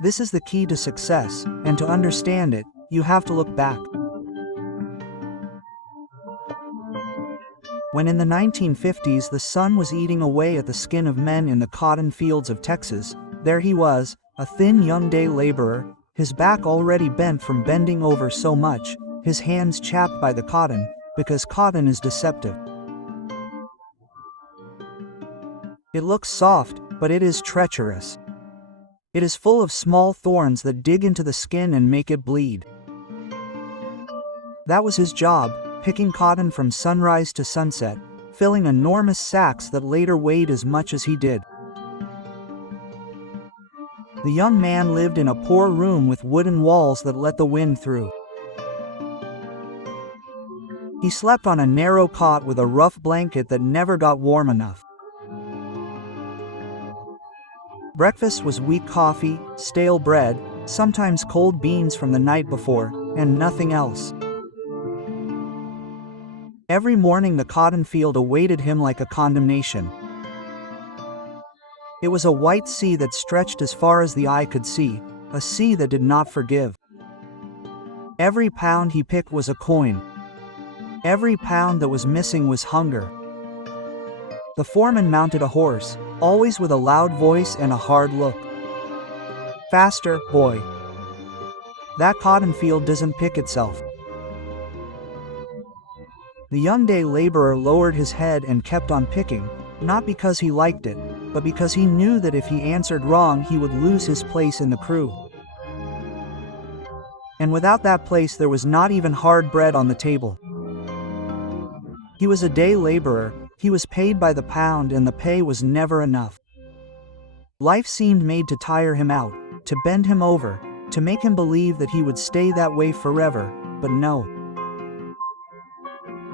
This is the key to success, and to understand it, you have to look back. When in the 1950s the sun was eating away at the skin of men in the cotton fields of Texas, there he was, a thin young day laborer, his back already bent from bending over so much, his hands chapped by the cotton, because cotton is deceptive. It looks soft, but it is treacherous. It is full of small thorns that dig into the skin and make it bleed. That was his job, picking cotton from sunrise to sunset, filling enormous sacks that later weighed as much as he did. The young man lived in a poor room with wooden walls that let the wind through. He slept on a narrow cot with a rough blanket that never got warm enough. Breakfast was weak coffee, stale bread, sometimes cold beans from the night before, and nothing else. Every morning the cotton field awaited him like a condemnation. It was a white sea that stretched as far as the eye could see, a sea that did not forgive. Every pound he picked was a coin. Every pound that was missing was hunger. The foreman mounted a horse, always with a loud voice and a hard look. "Faster, boy. That cotton field doesn't pick itself." The young day laborer lowered his head and kept on picking, not because he liked it, but because he knew that if he answered wrong he would lose his place in the crew. And without that place there was not even hard bread on the table. He was a day laborer, he was paid by the pound, and the pay was never enough. Life seemed made to tire him out, to bend him over, to make him believe that he would stay that way forever, but no.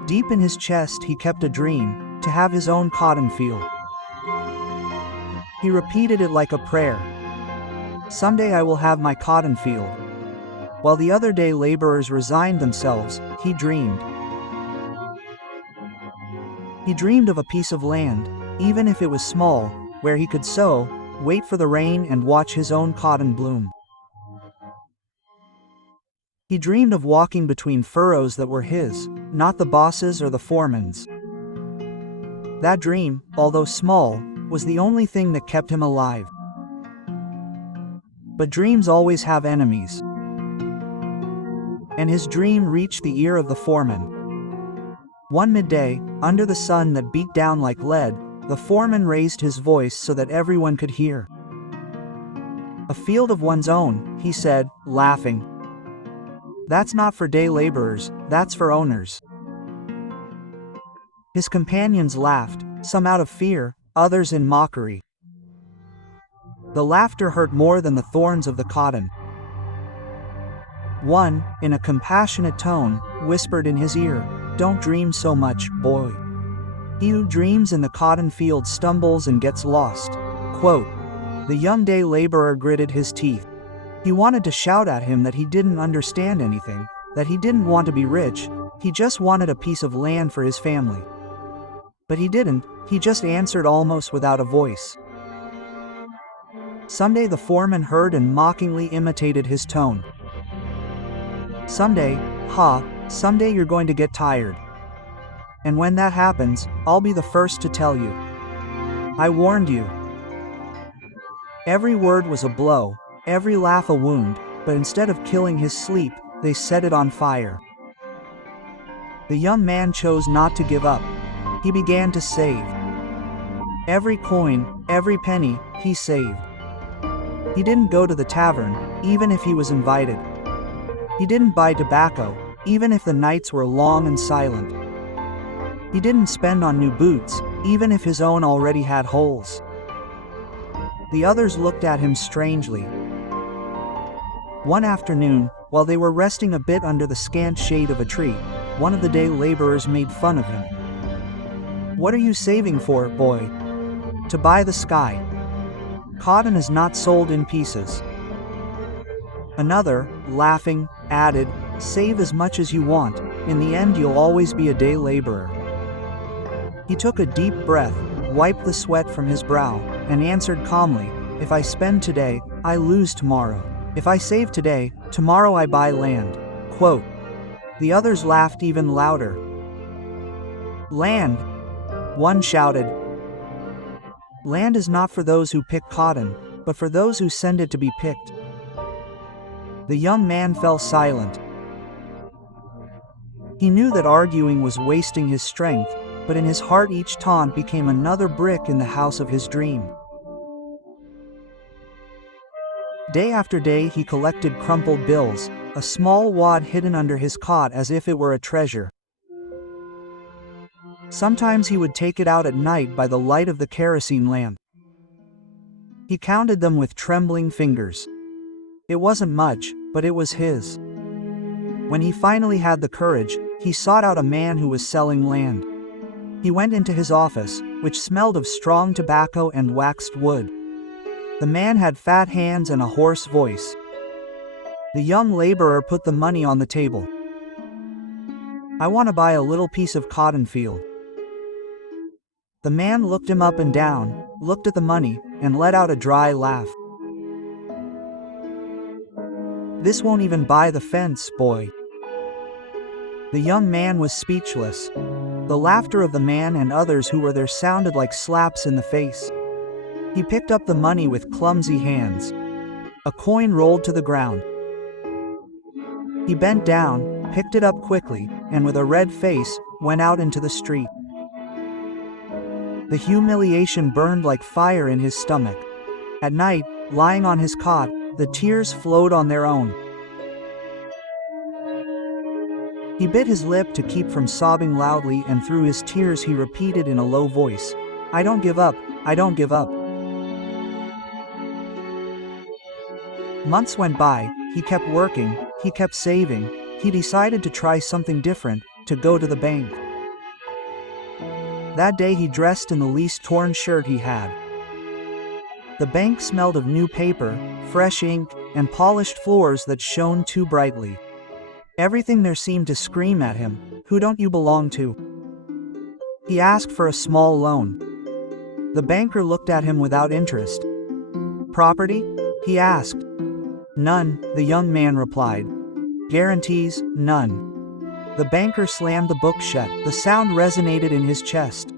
Deep in his chest he kept a dream, to have his own cotton field. He repeated it like a prayer. "Someday I will have my cotton field." While the other day laborers resigned themselves, he dreamed. He dreamed of a piece of land, even if it was small, where he could sow, wait for the rain, and watch his own cotton bloom. He dreamed of walking between furrows that were his, not the boss's or the foreman's. That dream, although small, was the only thing that kept him alive. But dreams always have enemies. And his dream reached the ear of the foreman. One midday, under the sun that beat down like lead, the foreman raised his voice so that everyone could hear. "A field of one's own," he said, laughing. "That's not for day laborers, that's for owners." His companions laughed, some out of fear, others in mockery. The laughter hurt more than the thorns of the cotton. One, in a compassionate tone, whispered in his ear, "Don't dream so much, boy. He who dreams in the cotton field stumbles and gets lost." Quote. The young day laborer gritted his teeth. He wanted to shout at him that he didn't understand anything, that he didn't want to be rich, he just wanted a piece of land for his family. But he didn't, he just answered almost without a voice. Someday the foreman heard and mockingly imitated his tone. "Someday, someday you're going to get tired. And when that happens, I'll be the first to tell you. I warned you." Every word was a blow, every laugh a wound, but instead of killing his sleep, they set it on fire. The young man chose not to give up. He began to save. Every coin, every penny, he saved. He didn't go to the tavern, even if he was invited. He didn't buy tobacco, even if the nights were long and silent. He didn't spend on new boots, even if his own already had holes. The others looked at him strangely. One afternoon, while they were resting a bit under the scant shade of a tree, one of the day laborers made fun of him. "What are you saving for, boy?" "To buy the sky. Cotton is not sold in pieces." Another, laughing, added, "Save as much as you want, in the end you'll always be a day laborer." He took a deep breath, wiped the sweat from his brow, and answered calmly, If I spend today, I lose tomorrow. If I save today, tomorrow I buy land." Quote. The others laughed even louder. "Land," one shouted. "Land is not for those who pick cotton, but for those who send it to be picked." The young man fell silent. He knew that arguing was wasting his strength, but in his heart each taunt became another brick in the house of his dream. Day after day he collected crumpled bills, a small wad hidden under his cot as if it were a treasure. Sometimes he would take it out at night by the light of the kerosene lamp. He counted them with trembling fingers. It wasn't much, but it was his. When he finally had the courage, he sought out a man who was selling land. He went into his office, which smelled of strong tobacco and waxed wood. The man had fat hands and a hoarse voice. The young laborer put the money on the table. "I want to buy a little piece of cotton field." The man looked him up and down, looked at the money, and let out a dry laugh. "This won't even buy the fence, boy." The young man was speechless. The laughter of the man and others who were there sounded like slaps in the face. He picked up the money with clumsy hands. A coin rolled to the ground. He bent down, picked it up quickly, and with a red face, went out into the street. The humiliation burned like fire in his stomach. At night, lying on his cot, the tears flowed on their own. He bit his lip to keep from sobbing loudly, and through his tears he repeated in a low voice, "I don't give up, I don't give up." Months went by, he kept working, he kept saving, he decided to try something different, to go to the bank. That day he dressed in the least torn shirt he had. The bank smelled of new paper, fresh ink, and polished floors that shone too brightly. Everything there seemed to scream at him, "Who don't you belong to?" He asked for a small loan. The banker looked at him without interest. "Property?" he asked. "None," the young man replied. "Guarantees? None." The banker slammed the book shut. The sound resonated in his chest.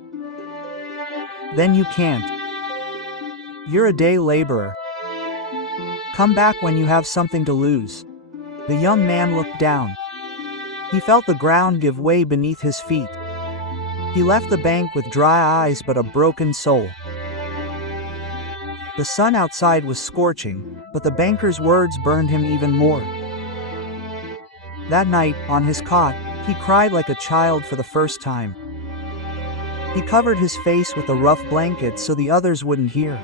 "Then you can't. You're a day laborer. Come back when you have something to lose." The young man looked down. He felt the ground give way beneath his feet. He left the bank with dry eyes but a broken soul. The sun outside was scorching, but the banker's words burned him even more. That night, on his cot, he cried like a child for the first time. He covered his face with a rough blanket so the others wouldn't hear.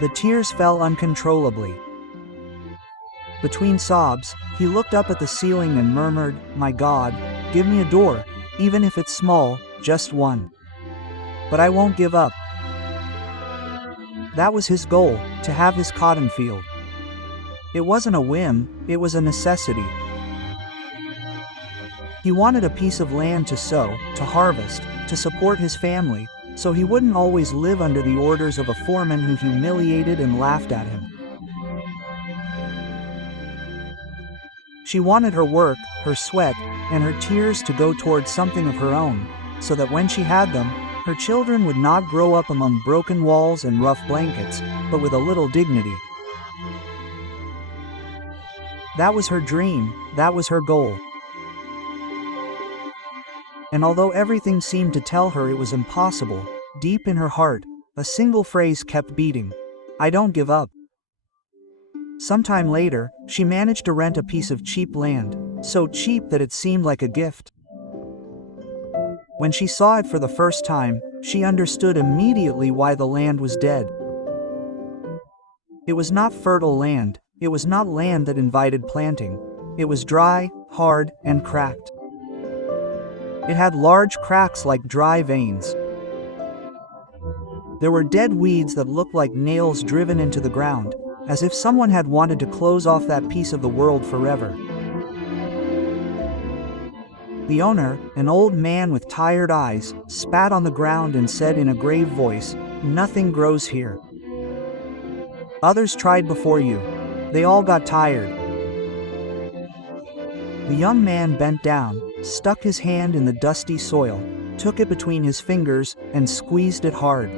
The tears fell uncontrollably. Between sobs, he looked up at the ceiling and murmured, "My God, give me a door, even if it's small, just one. But I won't give up." That was his goal, to have his cotton field. It wasn't a whim, it was a necessity. He wanted a piece of land to sow, to harvest, to support his family, so he wouldn't always live under the orders of a foreman who humiliated and laughed at him. She wanted her work, her sweat, and her tears to go towards something of her own, so that when she had them, her children would not grow up among broken walls and rough blankets, but with a little dignity. That was her dream, that was her goal. And although everything seemed to tell her it was impossible, deep in her heart, a single phrase kept beating: "I don't give up." Sometime later, she managed to rent a piece of cheap land, so cheap that it seemed like a gift. When she saw it for the first time, she understood immediately why the land was dead. It was not fertile land, it was not land that invited planting. It was dry, hard, and cracked. It had large cracks like dry veins. There were dead weeds that looked like nails driven into the ground, as if someone had wanted to close off that piece of the world forever. The owner, an old man with tired eyes, spat on the ground and said in a grave voice, "Nothing grows here." Others tried before you. They all got tired. The young man bent down, stuck his hand in the dusty soil, took it between his fingers, and squeezed it hard.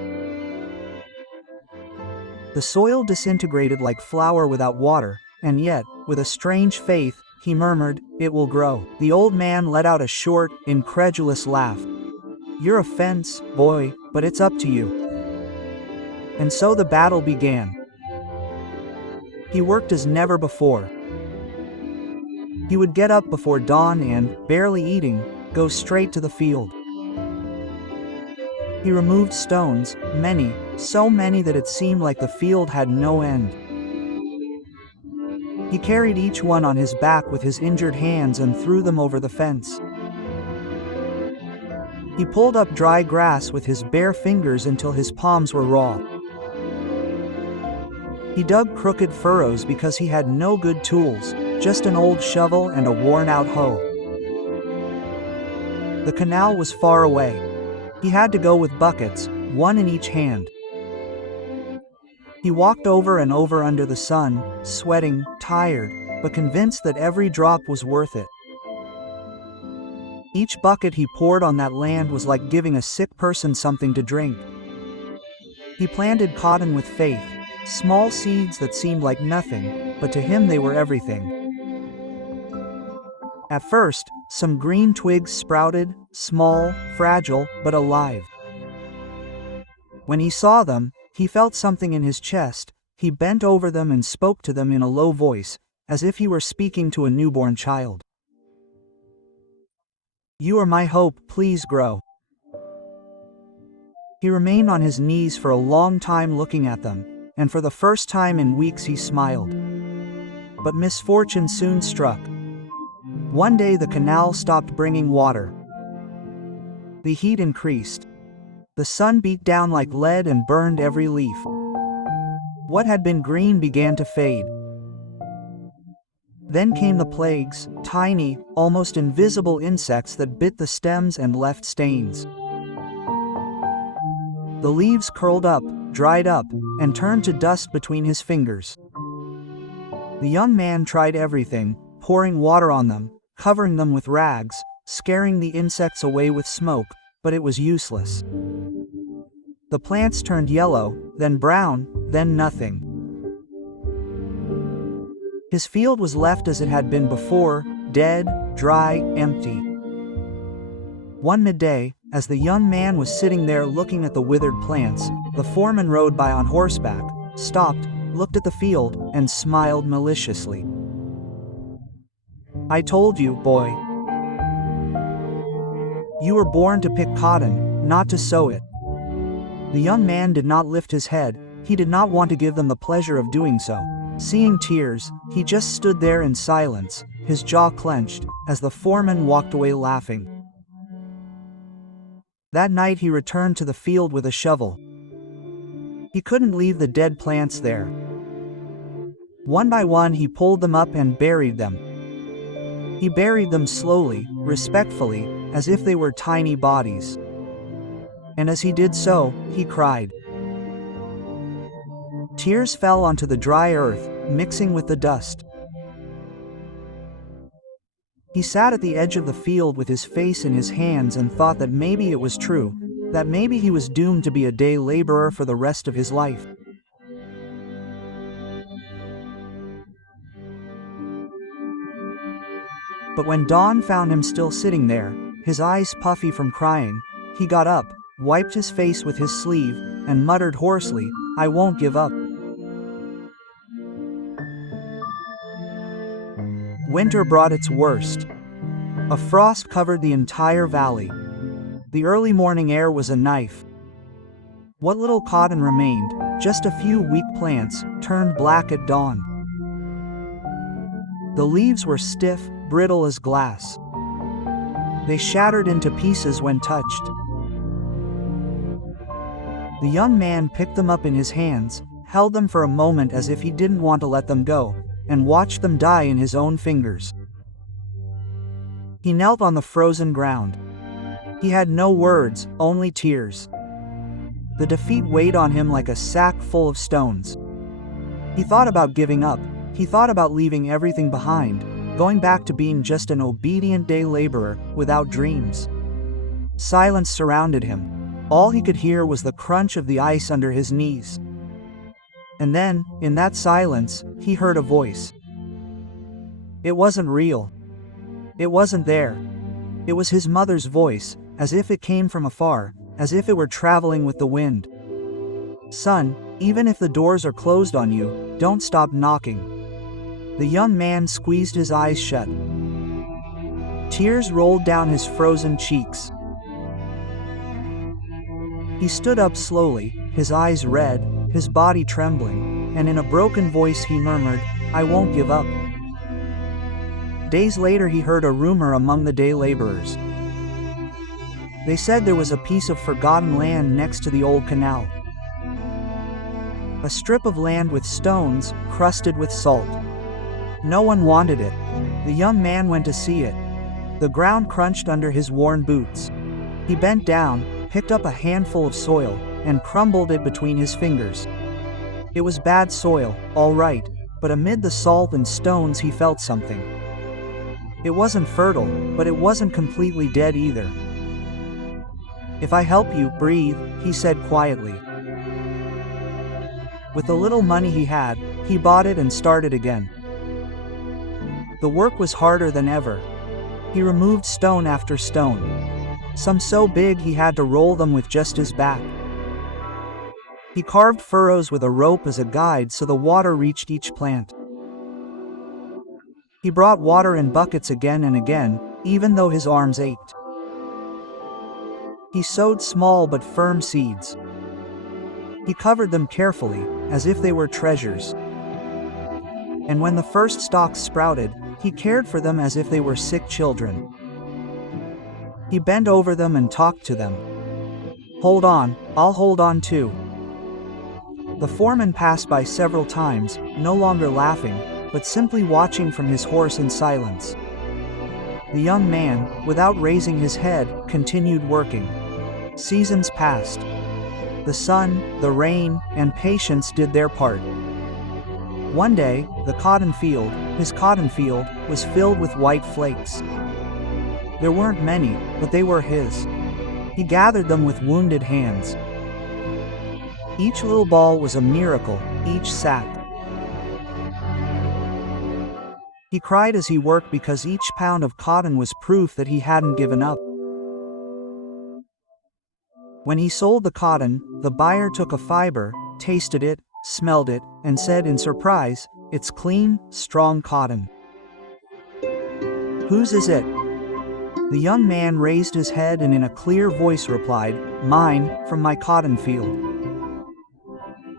The soil disintegrated like flour without water, and yet, with a strange faith, he murmured, "It will grow." The old man let out a short, incredulous laugh. "You're a fence, boy, but it's up to you." And so the battle began. He worked as never before. He would get up before dawn and, barely eating, go straight to the field. He removed stones, many, so many that it seemed like the field had no end. He carried each one on his back with his injured hands and threw them over the fence. He pulled up dry grass with his bare fingers until his palms were raw. He dug crooked furrows because he had no good tools, just an old shovel and a worn-out hoe. The canal was far away. He had to go with buckets, one in each hand. He walked over and over under the sun, sweating, tired, but convinced that every drop was worth it. Each bucket he poured on that land was like giving a sick person something to drink. He planted cotton with faith, small seeds that seemed like nothing, but to him they were everything. At first, some green twigs sprouted, small, fragile, but alive. When he saw them, he felt something in his chest. He bent over them and spoke to them in a low voice, as if he were speaking to a newborn child. "You are my hope, please grow." He remained on his knees for a long time looking at them, and for the first time in weeks he smiled. But misfortune soon struck. One day the canal stopped bringing water. The heat increased. The sun beat down like lead and burned every leaf. What had been green began to fade. Then came the plagues, tiny, almost invisible insects that bit the stems and left stains. The leaves curled up, dried up, and turned to dust between his fingers. The young man tried everything, pouring water on them, covering them with rags, scaring the insects away with smoke, but it was useless. The plants turned yellow, then brown, then nothing. His field was left as it had been before, dead, dry, empty. One midday, as the young man was sitting there looking at the withered plants, the foreman rode by on horseback, stopped, looked at the field, and smiled maliciously. "I told you, boy. You were born to pick cotton, not to sow it." The young man did not lift his head. He did not want to give them the pleasure of doing so. Seeing tears, he just stood there in silence, his jaw clenched, as the foreman walked away laughing. That night he returned to the field with a shovel. He couldn't leave the dead plants there. One by one he pulled them up and buried them. He buried them slowly, respectfully, as if they were tiny bodies. And as he did so, he cried. Tears fell onto the dry earth, mixing with the dust. He sat at the edge of the field with his face in his hands and thought that maybe it was true, that maybe he was doomed to be a day laborer for the rest of his life. But when dawn found him still sitting there, his eyes puffy from crying, he got up, wiped his face with his sleeve, and muttered hoarsely, "I won't give up." Winter brought its worst. A frost covered the entire valley. The early morning air was a knife. What little cotton remained, just a few weak plants, turned black at dawn. The leaves were stiff, brittle as glass. They shattered into pieces when touched. The young man picked them up in his hands, held them for a moment as if he didn't want to let them go, and watched them die in his own fingers. He knelt on the frozen ground. He had no words, only tears. The defeat weighed on him like a sack full of stones. He thought about giving up. He thought about leaving everything behind, going back to being just an obedient day laborer without dreams. Silence surrounded him. All he could hear was the crunch of the ice under his knees. And then, in that silence, he heard a voice. It wasn't real. It wasn't there. It was his mother's voice, as if it came from afar, as if it were traveling with the wind. Son, even if the doors are closed on you, don't stop knocking. The young man squeezed his eyes shut. Tears rolled down his frozen cheeks. He stood up slowly, his eyes red, his body trembling, and in a broken voice he murmured, "I won't give up." Days later he heard a rumor among the day laborers. They said there was a piece of forgotten land next to the old canal. A strip of land with stones, crusted with salt. No one wanted it. The young man went to see it. The ground crunched under his worn boots. He bent down, picked up a handful of soil, and crumbled it between his fingers. It was bad soil, all right, but amid the salt and stones he felt something. It wasn't fertile, but it wasn't completely dead either. "If I help you, breathe," he said quietly. With the little money he had, he bought it and started again. The work was harder than ever. He removed stone after stone, some so big he had to roll them with just his back. He carved furrows with a rope as a guide so the water reached each plant. He brought water in buckets again and again, even though his arms ached. He sowed small but firm seeds. He covered them carefully, as if they were treasures. And when the first stalks sprouted, he cared for them as if they were sick children. He bent over them and talked to them. "Hold on, I'll hold on too." The foreman passed by several times, no longer laughing, but simply watching from his horse in silence. The young man, without raising his head, continued working. Seasons passed. The sun, the rain, and patience did their part. One day, his cotton field, was filled with white flakes. There weren't many, but they were his. He gathered them with wounded hands. Each little ball was a miracle, each sack. He cried as he worked because each pound of cotton was proof that he hadn't given up. When he sold the cotton, the buyer took a fiber, tasted it, smelled it, and said in surprise, "It's clean, strong cotton." "Whose is it?" The young man raised his head and in a clear voice replied, "Mine, from my cotton field."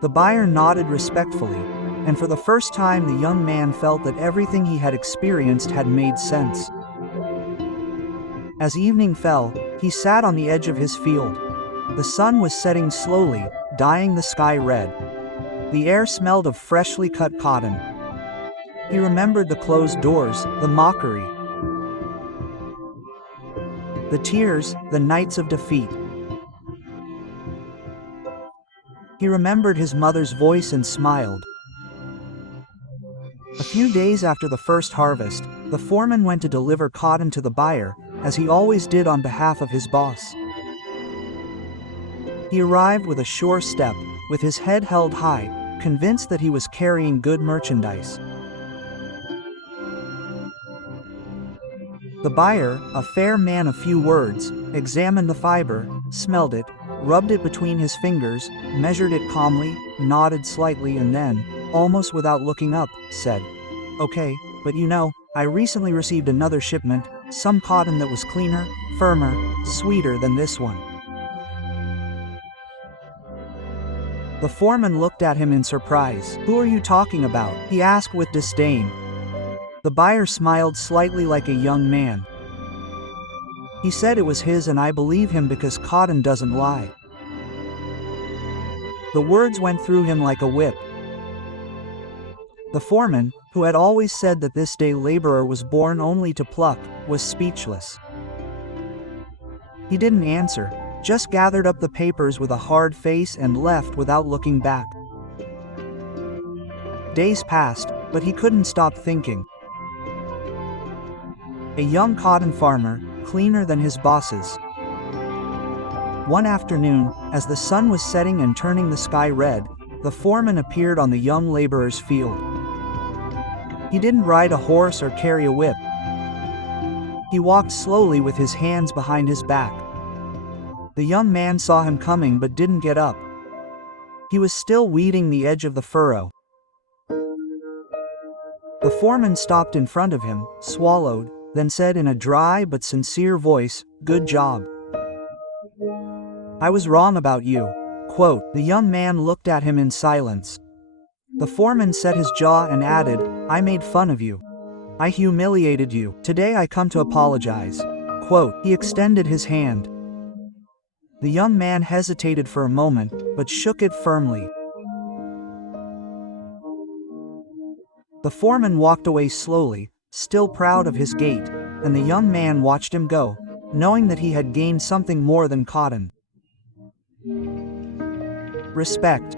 The buyer nodded respectfully, and for the first time the young man felt that everything he had experienced had made sense. As evening fell, he sat on the edge of his field. The sun was setting slowly, dyeing the sky red. The air smelled of freshly cut cotton. He remembered the closed doors, the mockery, the tears, the nights of defeat. He remembered his mother's voice and smiled. A few days after the first harvest, the foreman went to deliver cotton to the buyer, as he always did on behalf of his boss. He arrived with a sure step, with his head held high, convinced that he was carrying good merchandise. The buyer, a fair man of few words, examined the fiber, smelled it, rubbed it between his fingers, measured it calmly, nodded slightly and then, almost without looking up, said, "Okay, but I recently received another shipment, some cotton that was cleaner, firmer, sweeter than this one." The foreman looked at him in surprise. "Who are you talking about?" he asked with disdain. The buyer smiled slightly like a young man. He said it was his and I believe him because cotton doesn't lie. The words went through him like a whip. The foreman, who had always said that this day laborer was born only to pluck, was speechless. He didn't answer, just gathered up the papers with a hard face and left without looking back. Days passed, but he couldn't stop thinking. A young cotton farmer, cleaner than his bosses. One afternoon, as the sun was setting and turning the sky red, the foreman appeared on the young laborer's field. He didn't ride a horse or carry a whip. He walked slowly with his hands behind his back. The young man saw him coming but didn't get up. He was still weeding the edge of the furrow. The foreman stopped in front of him, swallowed, then said in a dry but sincere voice, "Good job. I was wrong about you." Quote, the young man looked at him in silence. The foreman set his jaw and added, "I made fun of you. I humiliated you. Today I come to apologize." Quote, he extended his hand. The young man hesitated for a moment, but shook it firmly. The foreman walked away slowly, still proud of his gait, and the young man watched him go, knowing that he had gained something more than cotton. Respect.